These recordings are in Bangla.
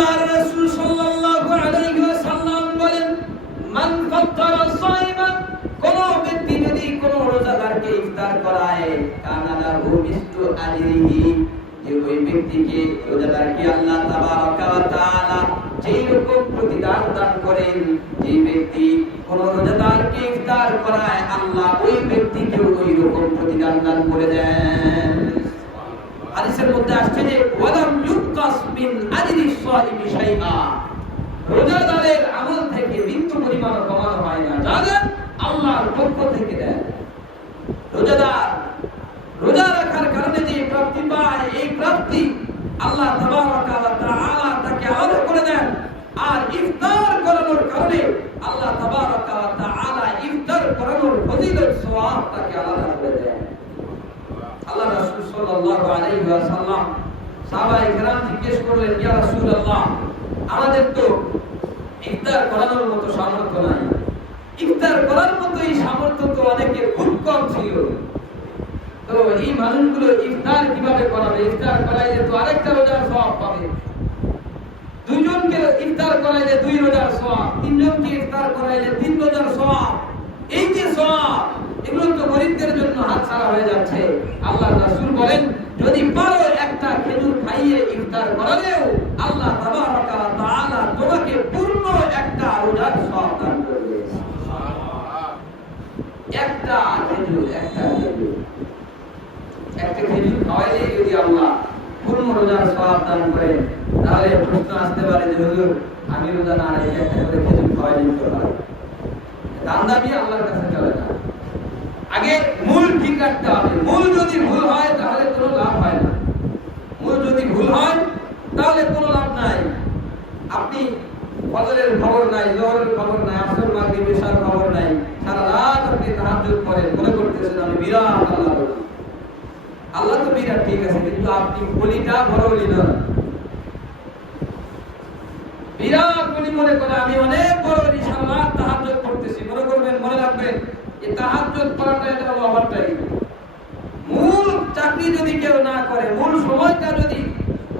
আল্লাহর রাসূল সাল্লাল্লাহু আলাইহি ওয়াসাল্লাম বলেন, মান ফাত্তারা সাইমান, কোন ব্যক্তি যদি কোন রোজাদারকে ইফতার করায়, কানা লাহু মিসলু আজরিহি, যে ওই ব্যক্তিকে রোজাদারকে আল্লাহ তাবারাকা ওয়া তাআলা যেই রকম প্রতিদান দান করেন, যে ব্যক্তি কোন রোজাদারকে ইফতার করায় আল্লাহ ওই ব্যক্তিকে ওই রকম প্রতিদান দান করে দেন। হাদিসের মধ্যে আসছে যে ওয়ালাম ইউকাস মিন আজরি সাইমি শাইআ, রোজাদারের আমল থেকে বিন্দু পরিমাণ কমানো হয় না, যা আল্লাহর পক্ষ থেকে দেন। রোজাদার রোজা রাখার কারণে যে প্রাপ্তি পায়, এই প্রাপ্তি আল্লাহ তাবারাকা ওয়া তাআলা তাকে আলাদা করে দেন। আর ইফতার করানোর কারণে আল্লাহ তাবারাকা ওয়া তাআলা ইফতার করানোর ফজিলত সওয়াব তাকে আলাদা করে দেন। আল্লাহ রাসূল সাল্লাল্লাহু আলাইহি ওয়াসাল্লাম সাহাবায়ে কেরাম জিজ্ঞেস করলেন, ইয়া রাসূলুল্লাহ, আমাদের তো ইফতার করানোর মতো সামর্থ্য নাই, ইফতার করার মতো এই সামর্থ্য তো অনেকের খুব কম ছিল, তো এই মানুষগুলো ইফতার কিভাবে করাবে? ইফতার করাইলে তো আরেকটা রোজার সওয়াব পাবে, দুইজনকে ইফতার করাইলে 2 রোজার সওয়াব, তিনজনকে ইফতার করাইলে 3 রোজার সওয়াব। এই যে সওয়াব, এগুলো তো গরিবদের জন্য হাতছাড়া হয়ে যাচ্ছে। আল্লাহর রাসূল বলেন, যদি পারো একটা খেজুর খাইয়ে ইফতার করালেও আল্লাহ তাবারাকা ওয়া তাআলা তোমাকে পূর্ণ একটা রোজার সওয়াব দান করবে। একটা খেজুর খাওয়াইলে যদি আল্লাহ পূর্ণ রোজার সওয়াব দান করেন, তাহলে প্রশ্ন আসতে পারে যে হুজুর, আমি রোজা না রেখে একটা করে খেজুর খাওয়াইলে তো পারে? দান্দামি আল্লাহর কাছে চলে না। আগে মূল ঠিক রাখতে হবে। মূল যদি ভুল হয় তাহলে কোনো লাভ হয় না। মূল যদি ভুল হয় তাহলে কোনো লাভ নাই। আপনি ফজরের খবর নাই, যোহরের খবর নাই, আসর মাগরিব ইশার খবর নাই, সারা রাত আপনি তাহাজ্জুদ করেন, মনে করতেছেন আমি বিরাট আল্লাহ বলি। আল্লাহ তো বিরাট, ঠিক আছে, কিন্তু আপনি বলিটা বড় বলি না। বিরাট বলি মনে করে আমি অনেক বড় বলি, সারা রাত তাহাজ্জুদ করতেছি, মনে করবেন, মনে রাখবেন যে তাহাজ্জুদ করাটা এটা হলো ওভারটাইম। মূল চাকরি যদি কেউ না করে, মূল সময়টা যদি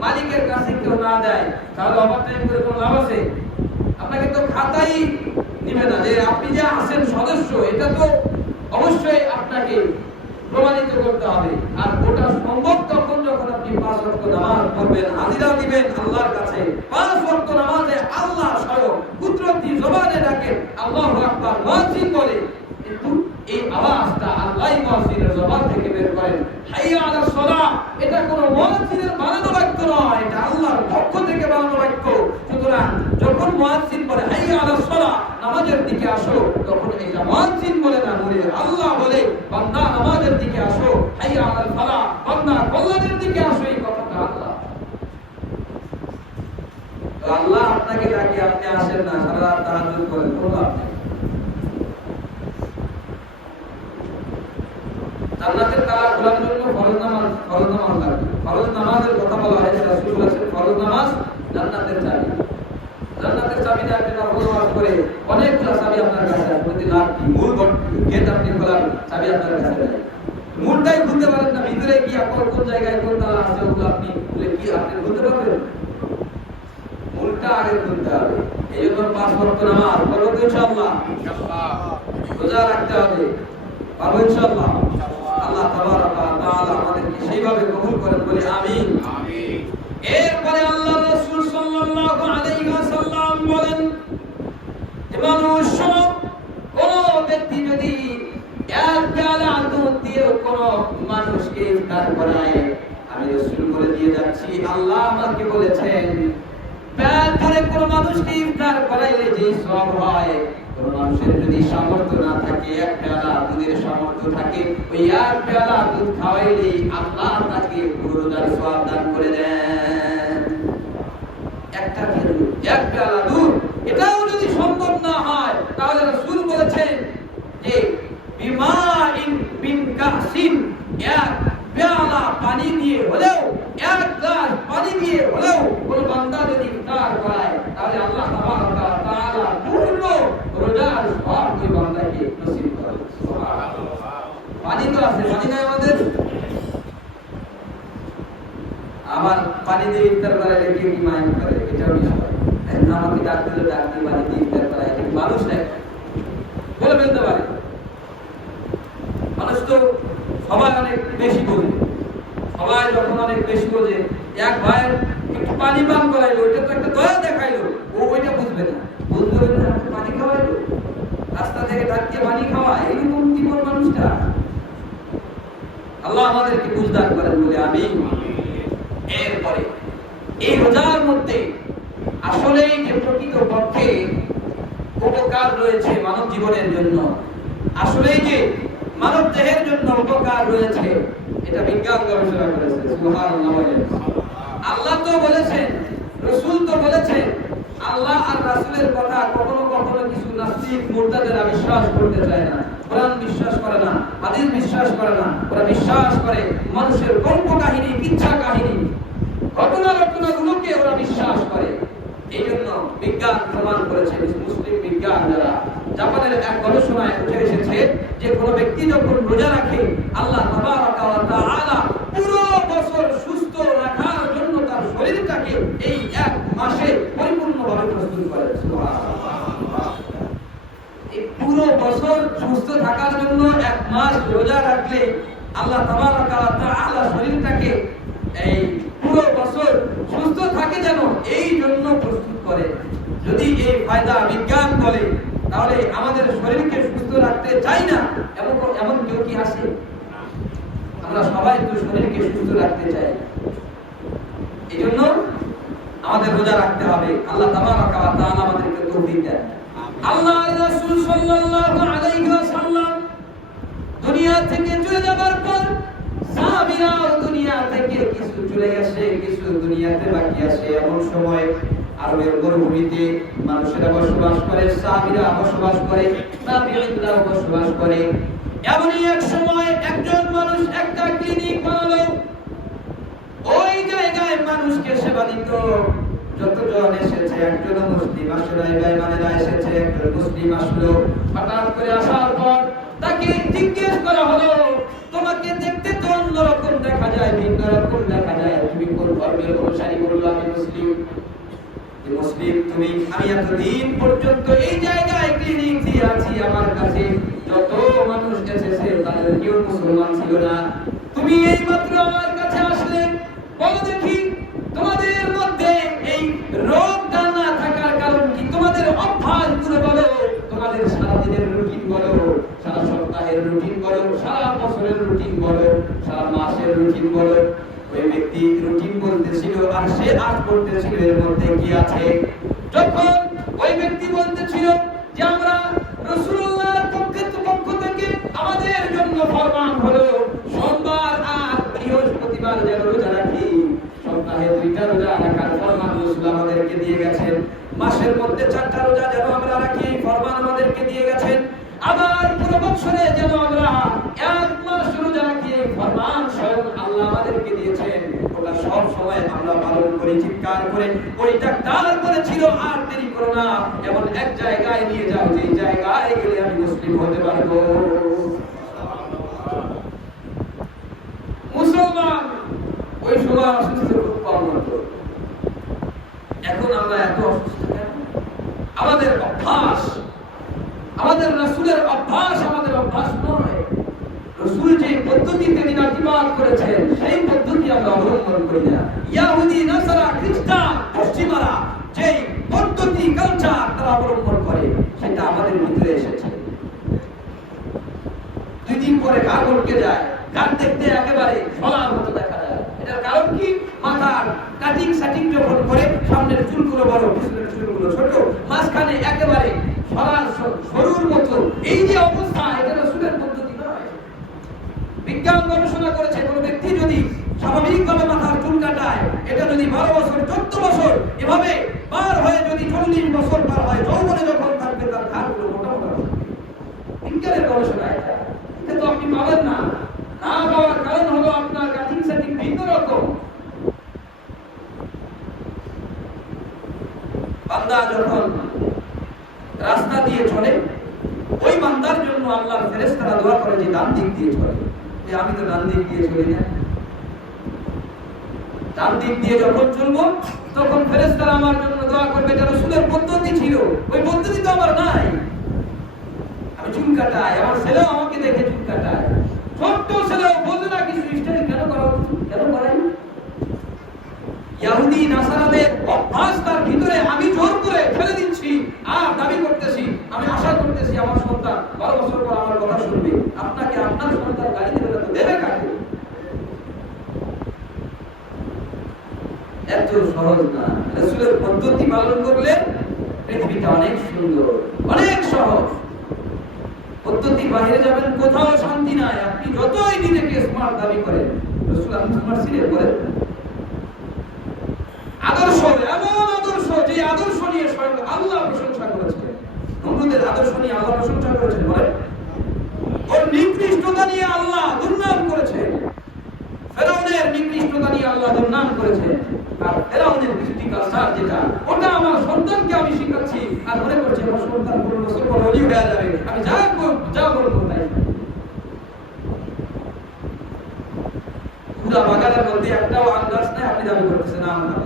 মালিকের কাছে কেউ না দেয়, তাহলে ওভারটাইম করে কোনো লাভ আছে? আপনাকে তো খাতাই দিবে না যে আপনি যে আছেন সদস্য, এটা তো অবশ্যই আপনাকে প্রমাণিত করতে হবে। আর ওটা সম্ভব তখন যখন আপনি 5 ওয়াক্ত নামাজ পড়বেন, হাজিরা দিবেন আল্লাহর কাছে। 5 ওয়াক্ত নামাজে আল্লাহ স্বয়ং কুদরতি জবানে ডাকেন, আল্লাহু আকবার, মুয়াজ্জিন বলে, কিন্তু এই আওয়াজটা আল্লাহই মুয়াজ্জিনের জবান থেকে বের করেন। হাইয়া আলাস সালাহ, এটা কোনো মুয়াজ্জিনের বানানো বাক্য নয়, এটা আল্লাহর পক্ষ থেকে বানানো বাক্য। সুতরাং যখন মুয়াজ্জিন বলে হাইয়া আলাস সালাহ, নামাজের দিকে আসো, তখন এটা মুয়াজ্জিন বলে না, বলে আল্লাহ বলে, বান্দা নামাজের দিকে আসো, হাইয়া আলাল ফালাহ, বান্দা কল্যাণের দিকে আসো, এই কথাটা আল্লাহ। তো আল্লাহ আপনাকে ডাকে, আপনি আসেন না, সারা রাত তাহাজ্জুদ করেন, কোনো লাভ নেই। জান্নাতের তালা খোলার জন্য ফরজ নামাজ লাগবে। ফরজ নামাজের কথা বলা হয়েছে, রাসূল বলেছেন ফরজ নামাজ জান্নাতের চাবি। জান্নাতের চাবিটা আপনি ফরজ নামাজ করে অনেকগুলো চাবি আপনার কাছে আছে, প্রতি লাখ মূল গেট আপনি খোলার চাবি আপনার কাছে নেই। মূলটাই খুলতে পারেন না, ভিতরে কি আপনার কোন জায়গায় কোন তালা আছে ওগুলো আপনি খুলে কি আপনি খুলতে পারবেন? মূলটা আগে খুলতে হবে। এই জন্য 5 ওয়াক্ত নামাজ পড়ব ইনশাআল্লাহ। রোজা রাখতে হবে, পারবো ইনশাআল্লাহ। আল্লাহ তাবারাকা ওয়া তাআলা আমাদেরকে সেইভাবে কবুল করেন, বলি আমিন। এরপরে আল্লাহ রাসূল সাল্লাল্লাহু আলাইহি ওয়াসাল্লাম বলেন, মানুষ কোন ব্যক্তি যদি এক পেয়ালা দুধ দিয়ে কোন মানুষকে ইফতার করায়, আমি রাসূল বলে দিয়ে যাচ্ছি, আল্লাহ আমাকে বলেছেন, পেট ভরে কোন মানুষকে ইফতার করাইলে যে সওয়াব হয়, কোন মানুষের যদি সামর্থ্য না থাকে, এক পেয়ালা দুধের সামর্থ্য থাকে, ওই এক পেয়ালা দুধ খাওয়াইলেই আল্লাহ তাকে পুরো রোজার সওয়াব দান করে দেন। একটা খেজুর, এক পেয়ালা দুধ, এটাও যদি সম্ভব না হয়, তাহলে রাসূল বলেছেন যে বিমাইন বিন কাসিন, এক পেয়ালা পানি দিয়ে হলেও, এক গ্লাস পানি দিয়ে হলেও কোন বান্দা যদি ইফতার করায়, তাহলে আল্লাহ তাবারাকা ওয়া তাআলা পূর্ণ রোজার সওয়াব ওই বান্দাকে নসিব করেন। সুবহানাল্লাহ। পানি তো আছে, পানি নাই আমাদের? আমার পানি দিয়ে ইফতার করাইলে কে কি মাইন্ড করে, এটাও বিষয়। আমাকে ডাক দিলে ডাক দিয়ে পানি দিয়ে ইফতার করাই, এটা মানুষ নাই বলে ফেলতে পারে। মানুষ তো সবাই অনেক বেশি বোঝে, সবাই যখন অনেক বেশি বোঝে, এক ভাইয়ের একটু পানি পান করাইলো, ওইটা তো একটা দয়া দেখাইলো, ও ওইটা বুঝবে না। বুঝবে না পানি খাওয়াইলো, রাস্তা থেকে ডাক দিয়ে পানি খাওয়া, এরকম জীবন মানুষটা। আল্লাহ আমাদেরকে বুঝদার করেন বলে আমিন। এরপরে এই রোজার মধ্যে আসলেই যে প্রকৃত পক্ষে উপকার রয়েছে মানব জীবনের জন্য, আসলেই যে মানব দেহের জন্য উপকার রয়েছে, এটা বিজ্ঞান গবেষণা করেছে। সুবহানাল্লাহ। আল্লাহ তো বলেছেন, রাসূল তো বলেছেন, আল্লাহ আর রাসূলের কথা কখনো কখনো কিছু নাস্তিক মুরতাদেরা বিশ্বাস করতে চায় না। কোরআন বিশ্বাস করে না, হাদিস বিশ্বাস করে না, ওরা বিশ্বাস করে মানুষের গল্প কাহিনী, কিচ্ছা কাহিনী, ঘটনাগুলোকে ওরা বিশ্বাস করে। এই জন্য বিজ্ঞান প্রমাণ করেছে, মুসলিম বিজ্ঞান যারা, জাপানের এক গবেষণায় উঠে এসেছে যে কোনো ব্যক্তি যখন রোজা রাখে, আল্লাহ তাবারাকা ওয়া তাআলা পুরো বছর সুস্থ রাখার জন্য তার শরীরটাকে এই এক মাসে পরিপূর্ণভাবে প্রস্তুত করে। সুবহানাল্লাহ। এই পুরো বছর সুস্থ থাকার জন্য এক মাস রোজা রাখলে আল্লাহ তাবারাকা ওয়া তাআলা শরীরটাকে এই পুরো বছর সুস্থ থাকে যেন এই জন্য প্রস্তুত করে। যদি এই ফায়দা বিজ্ঞান বলে, তাহলে আমাদের শরীরকে সুস্থ রাখতে চাই না এমন কেউ কি আছে? আমরা সবাই তো শরীরকে সুস্থ রাখতে চাই। এই জন্য আমাদের রোজা রাখতে হবে। আল্লাহ তাবারাকা ওয়া তাআলা আমাদেরকে তৌফিক দেন। আল্লাহর রাসূল সাল্লাল্লাহু আলাইহি ওয়াসাল্লাম দুনিয়া থেকে চলে যাবার পর সাহাবীরা দুনিয়া থেকে কিছু চলে গেছে, কিছু দুনিয়াতে বাকি আছে। এমন সময় আরবের মরুভূমিতে মানুষেরা বসবাস করে, সাহাবীরা বসবাস করে, তাবিঈনরা বসবাস করে। এমনই এক সময় একজন মানুষ একটা ক্লিনিক বানালো, ওই জায়গায় মানুষকে সেবা দিত। যতজন এসেছে, একজন মুসলিম আসলো, বেঈমানেরা এসেছে, একজন মুসলিম আসলো। হঠাৎ করে আসার পর তাকে জিজ্ঞেস করা হলো, তোমাকে দেখতে তো অন্যরকম দেখা যায়, ভিন্ন রকম দেখা যায়, তুমি কোন ধর্মের অনুসারী? বললো, আমি মুসলিম। মুসলিম তুমি? আমি এতদিন পর্যন্ত এই জায়গায় ক্লিনিক দিয়ে আছি, আমার কাছে যত মানুষ এসেছে তাদের কেউ মুসলমান ছিল না, তুমি এই মাত্র আমার কাছে আসলে, বলো দেখি তোমাদের মধ্যে এই রোগটা না থাকার কারণ কি? তোমাদের অভ্যাসগুলো বলো, তোমাদের সারা দিনের রুটিন বলো, সারা সপ্তাহের রুটিন বলো, সারা বছরের রুটিন বলো, সারা মাসের রুটিন বলো। ওই ব্যক্তি রুটিন বলতেছিল আর সে আজ করতেছিল, এর মধ্যে কি আছে? যখন ওই ব্যক্তি বলতেছিল যে আমরা রাসূলুল্লাহর পক্ষ থেকে আমাদের জন্য ফরমান হলো সোমবার আর বৃহস্পতিবার যেন রোজা রাখি, সপ্তাহে 2টা রোজা রাখার ফরমান রাসূল আমাদেরকে দিয়ে গেছেন, মাসের মধ্যে 4টা রোজা যেন আমরা রাখি, ফরমান আমাদেরকে দিয়ে গেছেন, আবার পুরো বছরে যেন আমরা 1 মাস রোজা রাখি, ফরমান স্বয়ং আল্লাহ আমাদেরকে দিয়েছেন। ওটা সব সময় আমরা পালন করি, চিৎকার করে ওই ডাক্তার বলেছিল আর দেরি করো না, এমন এক জায়গায় নিয়ে যাও যে জায়গায় গেলে আমি মুসলিম হতে পারবো। মুসলমান ওই সময় অসুস্থ খুব কম হতো। এখন আমরা এত অসুস্থ কেন? আমাদের অভ্যাস, আমাদের রাসূলের অভ্যাস আমাদের অভ্যাস নয়। রাসূল যে পদ্ধতিতে নির্বাচন করেছেন সেই পদ্ধতি আমরা অবলম্বন করি না। ইহুদি, নাসারা, খ্রিস্টান, পশ্চিমারা যে পদ্ধতি, কালচার তারা অবলম্বন করে, সেটা আমাদের ভিতরে এসেছে। 2 দিন পরে ঘাড় উঠে যায়, ঘাড় দেখতে একেবারে ফলার মতো দেখা যায়। এটার কারণ কি? মাথার কাটিং সেটিং যখন করে, সামনের চুলগুলো বড়, পিছনের চুলগুলো ছোট, মাঝখানে একেবারে ফলার সরুর মতো। এই যে অবস্থা, এটা রাসূলের পদ্ধতি নয়। বিজ্ঞান গবেষণা করেছে, কোন ব্যক্তি যদি স্বাভাবিকভাবে মাথার চুল কাটায়, এটা যদি 12 বছর 14 বছর এভাবে পার হয়ে যদি 40 বছর পার হয়, যৌবনে যখন থাকবে তার ঘাড়গুলো মোটা মোটা হবে। বিজ্ঞানের গবেষণা এটা তো আপনি পাবেন না। না পাওয়ার কারণ হলো আপনার কাটিং সেটিং ভিন্ন রকম। বান্দা যখন রাস্তা দিয়ে চলে, ওই বান্দার জন্য আল্লাহর ফেরেশতারা দোয়া করে যে ডান দিক দিয়ে চলে। যে আমি তো ডান দিক দিয়ে চলি না, ডান দিক দিয়ে যখন চলবো তখন ফেরেশতারা আমার জন্য দোয়া করবে। এটা রাসূলের পদ্ধতি ছিল, ওই পদ্ধতি তো আমার নাই। আমি চুল কাটাই, আমার ছেলেও আমাকে দেখে চুল কাটায়, ছোট্ট ছেলেও বোঝে না কিছু, স্টাইল কেন করাই? ইহুদি নাসারাদের অভ্যাস তার ভিতরে আমি জোর করে ফেলে দিচ্ছি আর দাবি করতেছি, আমি আশা করতেছি আমার সন্তান 12 বছর পর আমার কথা শুনবে। আপনাকে আপনার সন্তান গালি দেবে না তো দেবে কাকে? এত সহজ না। রাসূলের পদ্ধতি পালন করলে পৃথিবীটা অনেক সুন্দর, অনেক সহজ। পদ্ধতি বাইরে যাবেন, কোথাও শান্তি নাই। আপনি যতই নিজেকে স্মার্ট দাবি করেন, রাসূল আপনি স্মার্ট ছিলেন বলেন? আদর্শ, এমন আদর্শ যে আদর্শ নিয়ে স্বয়ং আল্লাহ প্রশংসা করেছেন। নমরুদের আদর্শ নিয়ে আল্লাহ প্রশংসা করেছেন বলেন? ওর নিকৃষ্টতা নিয়ে আল্লাহ দুর্নাম করেছেন। ফেরাউনের নিকৃষ্টতা নিয়ে আল্লাহ দুর্নাম করেছেন। আর ফেরাউনের দৃষ্টি কালচার যেটা, ওটা আমার সন্তানকে আমি শিখাচ্ছি আর মনে করছি আমার সন্তান 15 বছর পর ওলি হয়ে যাবে, আমি যা বলবো তাই। পুরো বাগানের মধ্যে একটাও আম গাছ নাই, আপনি দাবি করতেছেন আম গাছ।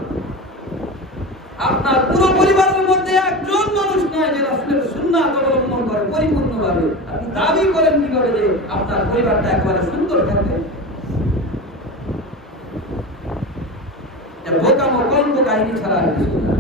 আপনার পুরো পরিবারের মধ্যে একজন মানুষ নাই যে রাসূলের সুন্নাত অবলম্বন করে পরিপূর্ণভাবে। আপনি দাবি করেন কিভাবে যে আপনার পরিবারটা একেবারে সুন্দর থাকবে? বোকামো কল্প কাহিনী ছাড়া আর কিছু না।